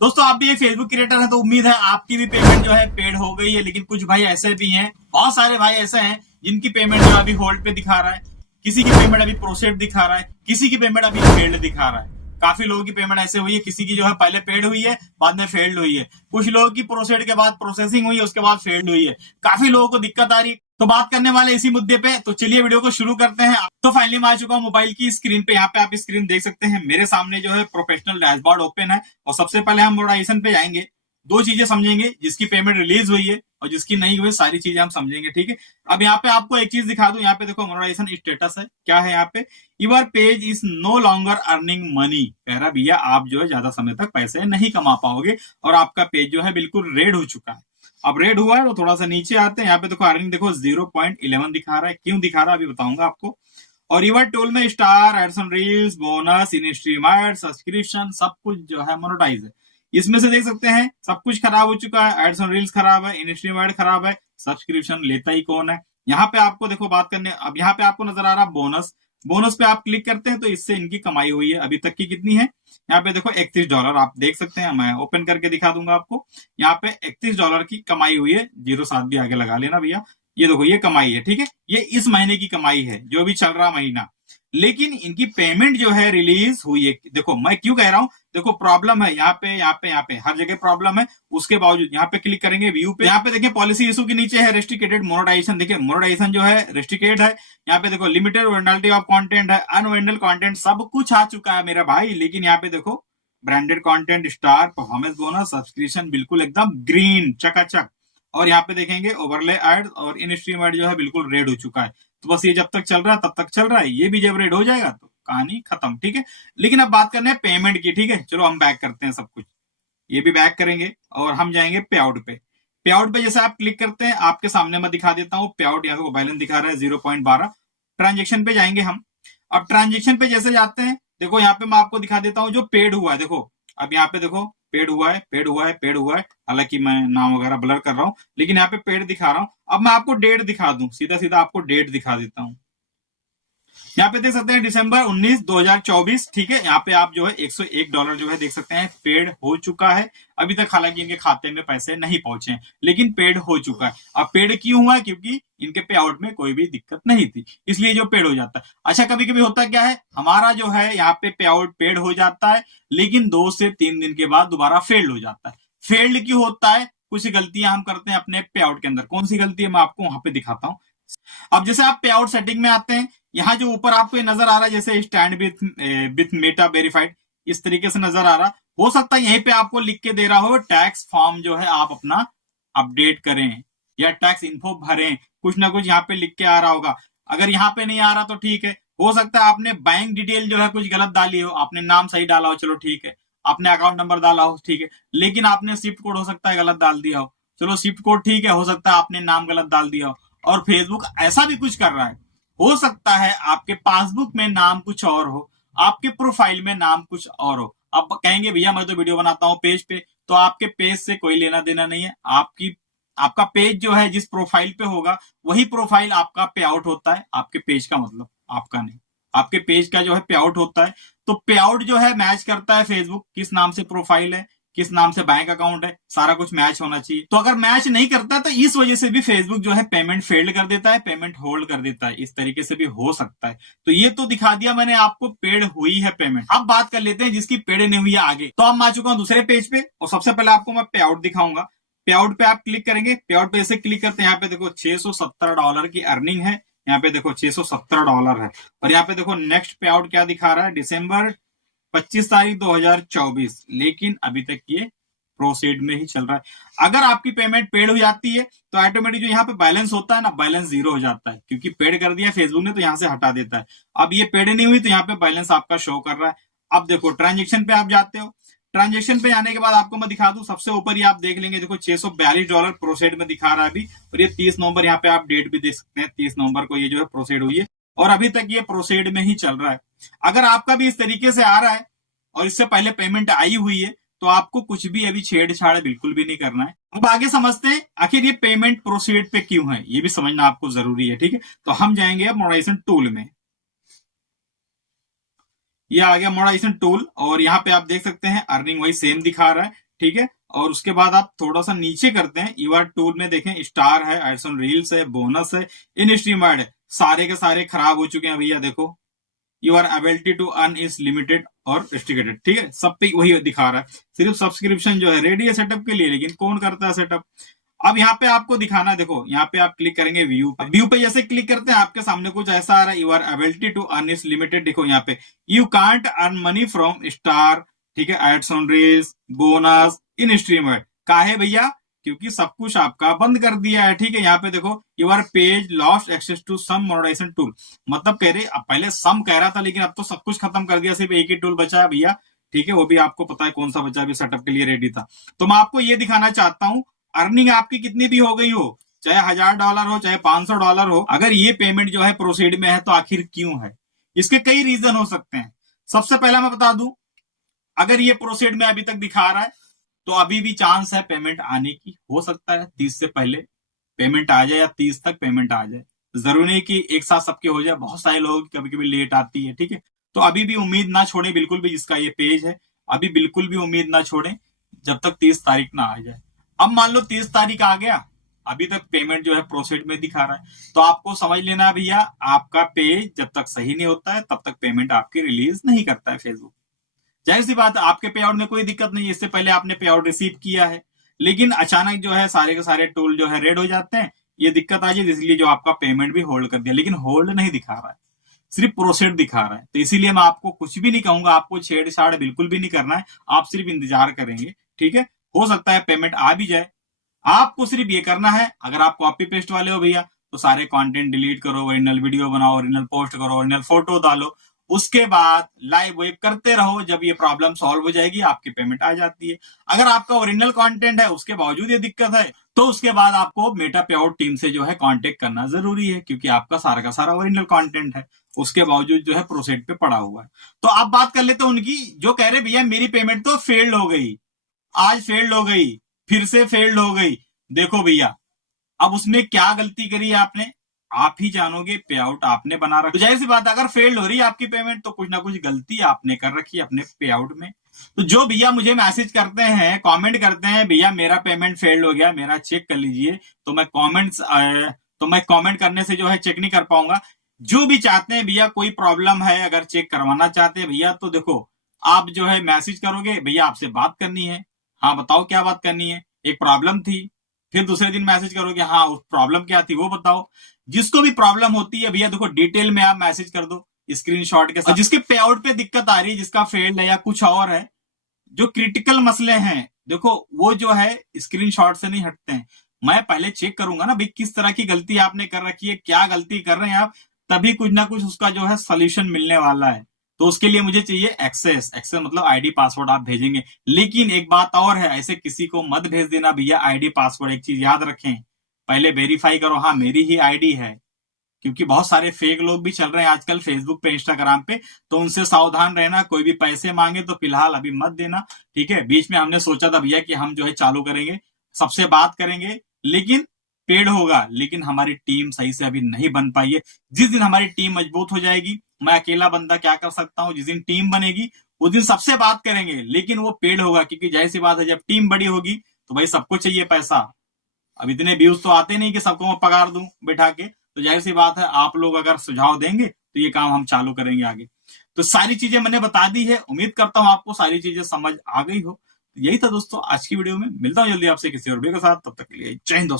दोस्तों आप भी एक फेसबुक क्रिएटर है तो उम्मीद है आपकी भी पेमेंट जो है पेड हो गई है। लेकिन कुछ भाई ऐसे भी हैं, बहुत सारे भाई ऐसे हैं जिनकी पेमेंट जो अभी होल्ड पे दिखा रहा है, किसी की पेमेंट अभी प्रोसेड दिखा रहा है, किसी की पेमेंट अभी फेल्ड दिखा रहा है। काफी लोगों की पेमेंट ऐसे हुई है, किसी की जो है पहले पेड हुई है, बाद में फेल्ड हुई है। कुछ लोगों की प्रोसेड के बाद प्रोसेसिंग हुई है, उसके बाद फेल्ड हुई है। काफी लोगों को दिक्कत आ रही है, तो बात करने वाले इसी मुद्दे पे। तो चलिए वीडियो को शुरू करते हैं। तो फाइनली मैं आ चुका हूं मोबाइल की स्क्रीन पे। यहाँ पे आप स्क्रीन देख सकते हैं, मेरे सामने जो है प्रोफेशनल डैशबोर्ड ओपन है। और सबसे पहले हम मोडाइजेशन पे जाएंगे, दो चीजें समझेंगे, जिसकी पेमेंट रिलीज हुई है और जिसकी नहीं हुई, सारी चीजें हम समझेंगे, ठीक है। अब यहाँ पे आपको एक चीज दिखा दूं, यहाँ पे देखो मोनेटाइजेशन स्टेटस है, क्या है यहाँ पे, your page is no longer earning money. कह रहा भैया आप जो है ज्यादा समय तक पैसे नहीं कमा पाओगे और आपका पेज जो है बिल्कुल रेड हो चुका है। अब रेड हुआ है तो थोड़ा सा नीचे आते हैं, यहाँ पे देखो अर्निंग देखो 0.11 दिखा रहा है। क्यों दिखा रहा है अभी बताऊंगा आपको। और यूर टोल में star ads on reels bonus in stream ad subscription सब कुछ जो है मोनेटाइज है। इसमें से देख सकते हैं सब कुछ खराब हो चुका है। एड्स ऑन रील्स खराब है, इन स्ट्रीम एड खराब है, सब्सक्रिप्शन लेता ही कौन है। यहाँ पे आपको देखो बात करने, अब यहाँ पे आपको नजर आ रहा बोनस। बोनस पे आप क्लिक करते हैं तो इससे इनकी कमाई हुई है अभी तक की कितनी है। यहाँ पे देखो $31 आप देख सकते हैं, मैं ओपन करके दिखा दूंगा आपको। यहाँ पे $31 की कमाई हुई है, 07 भी आगे लगा लेना भैया। ये देखो ये कमाई है, ठीक है, ये इस महीने की कमाई है जो भी चल रहा महीना। लेकिन इनकी पेमेंट जो है रिलीज हुई है। देखो मैं क्यों कह रहा हूं, देखो प्रॉब्लम है यहाँ पे, यहाँ पे, यहाँ पे हर जगह प्रॉब्लम है। उसके बावजूद यहाँ पे क्लिक करेंगे व्यू पे, यहाँ पे देखिए पॉलिसी इशू के नीचे है रेस्ट्रिक्टेड मोनेटाइजेशन। देखिए मोनेटाइजेशन जो है रेस्ट्रिक्टेड है। यहाँ पे देखो लिमिटेड वेंडलिटी ऑफ कंटेंट है, अनवेंडल कंटेंट सब कुछ आ चुका है मेरा भाई। लेकिन यहाँ पे देखो branded content, star, performance bonus, subscription बिल्कुल एकदम ग्रीन चकाचक। और यहाँ पे देखेंगे ओवरले एड और इन स्ट्रीम एड जो है बिल्कुल रेड हो चुका है। तो बस ये जब तक चल रहा है तब तक चल रहा है, ये भी जब रेड हो जाएगा तो कहानी खत्म, ठीक है। लेकिन अब बात करने हैं पेमेंट की, ठीक है। चलो हम बैक करते हैं सब कुछ, ये भी बैक करेंगे और हम जाएंगे पे आउट पे। पे आउट पे जैसे आप क्लिक करते हैं, आपके सामने मैं दिखा देता हूँ पे आउट। यहाँ पे बैलेंस दिखा रहा है 0.12। ट्रांजेक्शन पे जाएंगे हम। अब ट्रांजेक्शन पे जैसे जाते हैं, देखो यहाँ पे मैं आपको दिखा देता हूँ जो पेड हुआ है। देखो अब यहाँ पे देखो पेड हुआ है, पेड हुआ है, पेड हुआ है। हालांकि मैं नाम वगैरह ब्लर कर रहा हूँ, लेकिन यहाँ पे पेड दिखा रहा हूँ। अब मैं आपको डेट दिखा दूं, सीधा सीधा आपको डेट दिखा देता हूँ। यहाँ पे देख सकते हैं दिसंबर 19 2024, ठीक है। यहाँ पे आप जो है $101 जो है देख सकते हैं पेड हो चुका है अभी तक। हालांकि इनके खाते में पैसे नहीं पहुंचे हैं, लेकिन पेड हो चुका है। अब पेड क्यों हुआ है, क्योंकि इनके पे आउट में कोई भी दिक्कत नहीं थी, इसलिए जो पेड हो जाता है। अच्छा कभी कभी होता क्या है, हमारा जो है यहाँ पे आउट पेड हो जाता है, लेकिन 2 से 3 दिन के बाद दोबारा फेल्ड हो जाता है। फेल्ड क्यों होता है, कुछ गलतियां हम करते हैं अपने पे आउट के अंदर। कौन सी गलती है मैं आपको वहां पे दिखाता हूँ। अब जैसे आप पे आउट सेटिंग में आते हैं, यहाँ जो ऊपर आपको ये नजर आ रहा है जैसे स्टैंड विथ मेटा वेरीफाइड, इस तरीके से नजर आ रहा। हो सकता है यहीं पे आपको लिख के दे रहा हो टैक्स फॉर्म जो है आप अपना अपडेट करें या टैक्स इन्फो भरें, कुछ ना कुछ यहाँ पे लिख के आ रहा होगा। अगर यहाँ पे नहीं आ रहा तो ठीक है, हो सकता है आपने बैंक डिटेल जो है कुछ गलत डाली हो, आपने नाम सही डाला हो, चलो ठीक है, आपने अकाउंट नंबर डाला हो, ठीक है, लेकिन आपने स्विफ्ट कोड हो सकता है गलत डाल दिया हो, चलो स्विफ्ट कोड ठीक है, हो सकता है आपने नाम गलत डाल दिया हो। और फेसबुक ऐसा भी कुछ कर रहा है, हो सकता है आपके पासबुक में नाम कुछ और हो, आपके प्रोफाइल में नाम कुछ और हो। अब कहेंगे भैया मैं तो वीडियो बनाता हूं पेज पे, तो आपके पेज से कोई लेना देना नहीं है। आपका पेज जो है जिस प्रोफाइल पे होगा वही प्रोफाइल आपका पे आउट होता है। आपके पेज का मतलब आपका नहीं, आपके पेज का जो है पे आउट होता है। तो पे आउट जो है मैच करता है फेसबुक, किस नाम से प्रोफाइल है, किस नाम से बैंक अकाउंट है, सारा कुछ मैच होना चाहिए। तो अगर मैच नहीं करता तो इस वजह से भी फेसबुक जो है पेमेंट फेल्ड कर देता है, पेमेंट होल्ड कर देता है, इस तरीके से भी हो सकता है। तो ये तो दिखा दिया मैंने आपको पेड हुई है पेमेंट। अब बात कर लेते हैं जिसकी पेड नहीं हुई है आगे। तो अब मैं आ चुका हूं दूसरे पेज पे और सबसे पहले आपको मैं पे आउट दिखाऊंगा। पे आउट पे आप क्लिक करेंगे, पे आउट पे ऐसे क्लिक करते हैं, यहाँ पे देखो $670 की अर्निंग है। यहाँ पे देखो $670 है। और यहाँ पे देखो नेक्स्ट पे आउट क्या दिखा रहा है, दिसंबर 25 तारीख 2024, लेकिन अभी तक ये प्रोसीड में ही चल रहा है। अगर आपकी पेमेंट पेड हो जाती है तो ऑटोमेटिक जो यहाँ पे बैलेंस होता है ना, बैलेंस 0 हो जाता है, क्योंकि पेड कर दिया फेसबुक ने तो यहाँ से हटा देता है। अब ये पेड नहीं हुई तो यहाँ पे बैलेंस आपका शो कर रहा है। अब देखो ट्रांजेक्शन पे आप जाते हो, ट्रांजेक्शन पे जाने के बाद आपको मैं दिखा दूं, सबसे ऊपर ही आप देख लेंगे, देखो $642 प्रोसेड में दिखा रहा है अभी। और ये 30 नवंबर, यहाँ पे आप डेट भी देख सकते हैं, 30 नवंबर को ये जो है प्रोसेड हुई है और अभी तक ये प्रोसेड में ही चल रहा है। अगर आपका भी इस तरीके से आ रहा है और इससे पहले पेमेंट आई हुई है तो आपको कुछ भी अभी छेड़छाड़ बिल्कुल भी नहीं करना है। अब आगे समझते हैं आखिर ये पेमेंट प्रोसीड पे क्यों है, ये भी समझना आपको जरूरी है, ठीक है। तो हम जाएंगे अब मोनेटाइजेशन टूल में। ये आ गया मोनेटाइजेशन टूल और यहाँ पे आप देख सकते हैं अर्निंग वही सेम दिखा रहा है, ठीक है। और उसके बाद आप थोड़ा सा नीचे करते हैं, यूआर टूल में देखें स्टार है, एड्स ऑन रील्स है, बोनस है, इन स्ट्रीम ऐड है, सारे के सारे खराब हो चुके हैं भैया। देखो your ability to earn is limited और रिस्ट्रिक्टेड, ठीक है, सब पे वही दिखा रहा है। सिर्फ सब्सक्रिप्शन जो है रेडी है सेटअप के लिए, लेकिन कौन करता है सेटअप। अब यहाँ पे आपको दिखाना है, देखो यहाँ पे आप क्लिक करेंगे व्यू पे, व्यू पे जैसे क्लिक करते हैं आपके सामने कुछ ऐसा आ रहा है, your ability to earn is limited. देखो यहाँ पे you can't earn money from star, ठीक है, ads on reels, bonus, in stream ad. काहे भैया, क्योंकि सब कुछ आपका बंद कर दिया है, ठीक है। यहाँ पे देखो your page lost access to some monetisation tool, मतलब कह रहे अब पहले सम कह रहा था लेकिन अब तो सब कुछ खत्म कर दिया, सिर्फ एक ही टूल बचा है भैया, ठीक है। वो भी आपको पता है कौन सा बचा, अभी सेटअप के लिए रेडी था। तो मैं आपको ये दिखाना चाहता हूँ, अर्निंग आपकी कितनी भी हो गई हो, चाहे $1000 हो चाहे $500 हो, अगर ये पेमेंट जो है प्रोसीड में है तो आखिर क्यों है। इसके कई रीजन हो सकते हैं। सबसे पहला मैं बता दूं, अगर ये प्रोसीड में अभी तक दिखा रहा है तो अभी भी चांस है पेमेंट आने की, हो सकता है 30 से पहले पेमेंट आ जाए या 30 तक पेमेंट आ जाए, जरूरी नहीं कि एक साथ सबके हो जाए, बहुत सारे लोगों की कभी कभी लेट आती है, ठीक है। तो अभी भी उम्मीद ना छोड़े बिल्कुल भी, जिसका ये पेज है अभी बिल्कुल भी उम्मीद ना छोड़े जब तक 30 तारीख ना आ जाए। अब मान लो 30 तारीख आ गया, अभी तक पेमेंट जो है प्रोसीड में दिखा रहा है, तो आपको समझ लेना भैया, आपका पेज जब तक सही नहीं होता है तब तक पेमेंट आपकी रिलीज नहीं करता है फेसबुक। जाहिर सी बात है आपके पे आउट में कोई दिक्कत नहीं है, इससे पहले आपने पे आउट रिसीव किया है, लेकिन अचानक जो है सारे के सारे टूल जो है रेड हो जाते हैं, ये दिक्कत आ जाए, इसलिए जो आपका पेमेंट भी होल्ड कर दिया, लेकिन होल्ड नहीं दिखा रहा है, सिर्फ प्रोसीड दिखा रहा है। तो इसीलिए मैं आपको कुछ भी नहीं कहूंगा, आपको छेड़छाड़ बिल्कुल भी नहीं करना है, आप सिर्फ इंतजार करेंगे, ठीक है। हो सकता है पेमेंट आ भी जाए, आपको सिर्फ ये करना है, अगर आप कॉपी पेस्ट वाले हो भैया तो सारे कंटेंट डिलीट करो, ओरिजिनल वीडियो बनाओ, ओरिजिनल पोस्ट करो, ओरिजिनल फोटो डालो, उसके बाद लाइव वेब करते रहो, जब ये प्रॉब्लम सॉल्व हो जाएगी आपकी पेमेंट आ जाती है। अगर आपका ओरिजिनल कंटेंट है उसके बावजूद ये दिक्कत है तो उसके बाद आपको मेटा पे आउट टीम से जो है कांटेक्ट करना जरूरी है, क्योंकि आपका सारा का सारा ओरिजिनल कंटेंट है, उसके बावजूद जो है प्रोसेड पे पड़ा हुआ है। तो आप बात कर लेते उनकी, जो कह रहे भैया मेरी पेमेंट तो फेल्ड हो गई, आज फेल्ड हो गई, फिर से फेल्ड हो गई। देखो भैया अब उसमें क्या गलती करी है आपने, आप ही जानोगे, पे आउट आपने बना रखा, तो जाहिर सी बात है अगर फेल्ड हो रही है आपकी पेमेंट तो कुछ ना कुछ गलती आपने कर रखी है अपने पे आउट में। तो जो भैया मुझे मैसेज करते हैं, कमेंट करते हैं, भैया मेरा पेमेंट फेल्ड हो गया, मेरा चेक कर लीजिए, तो मैं कमेंट करने से जो है चेक नहीं कर पाऊंगा। जो भी चाहते हैं भैया कोई प्रॉब्लम है, अगर चेक करवाना चाहते हैं भैया, तो देखो आप जो है मैसेज करोगे, भैया आपसे बात करनी है, हाँ बताओ क्या बात करनी है, एक प्रॉब्लम थी, फिर दूसरे दिन मैसेज करोगे, हाँ उस प्रॉब्लम क्या थी वो बताओ। जिसको भी प्रॉब्लम होती है भैया देखो डिटेल में आप मैसेज कर दो स्क्रीनशॉट के साथ, जिसके पे आउट पे दिक्कत आ रही है, जिसका फेल्ड है या कुछ और है, जो क्रिटिकल मसले हैं, देखो वो जो है स्क्रीनशॉट से नहीं हटते हैं। मैं पहले चेक करूंगा ना भाई किस तरह की गलती आपने कर रखी है, क्या गलती कर रहे हैं आप, तभी कुछ ना कुछ उसका जो है सोल्यूशन मिलने वाला है। तो उसके लिए मुझे चाहिए एक्सेस मतलब आईडी पासवर्ड आप भेजेंगे। लेकिन एक बात और है, ऐसे किसी को मत भेज देना भैया आईडी पासवर्ड, एक चीज याद रखें, पहले वेरीफाई करो हाँ मेरी ही आईडी है, क्योंकि बहुत सारे फेक लोग भी चल रहे हैं आजकल फेसबुक पे, इंस्टाग्राम पे, तो उनसे सावधान रहना। कोई भी पैसे मांगे तो फिलहाल अभी मत देना, ठीक है। बीच में हमने सोचा था भैया कि हम जो है चालू करेंगे, सबसे बात करेंगे, लेकिन पेड होगा, लेकिन हमारी टीम सही से अभी नहीं बन पाई है। जिस दिन हमारी टीम मजबूत हो जाएगी, मैं अकेला बंदा क्या कर सकता हूँ, जिस दिन टीम बनेगी उस दिन सबसे बात करेंगे, लेकिन वो पेड होगा, क्योंकि जाहिर सी बात है जब टीम बड़ी होगी तो भाई सबको चाहिए पैसा। अब इतने व्यूज तो आते नहीं कि सबको मैं पगार दूं बैठा के, तो जाहिर सी बात है आप लोग अगर सुझाव देंगे तो ये काम हम चालू करेंगे आगे। तो सारी चीजें मैंने बता दी है, उम्मीद करता हूं आपको सारी चीजें समझ आ गई हो। यही था दोस्तों आज की वीडियो में, मिलता हूं जल्दी आपसे किसी और वीडियो के साथ, तब तक के लिए जय हिंद दोस्तों।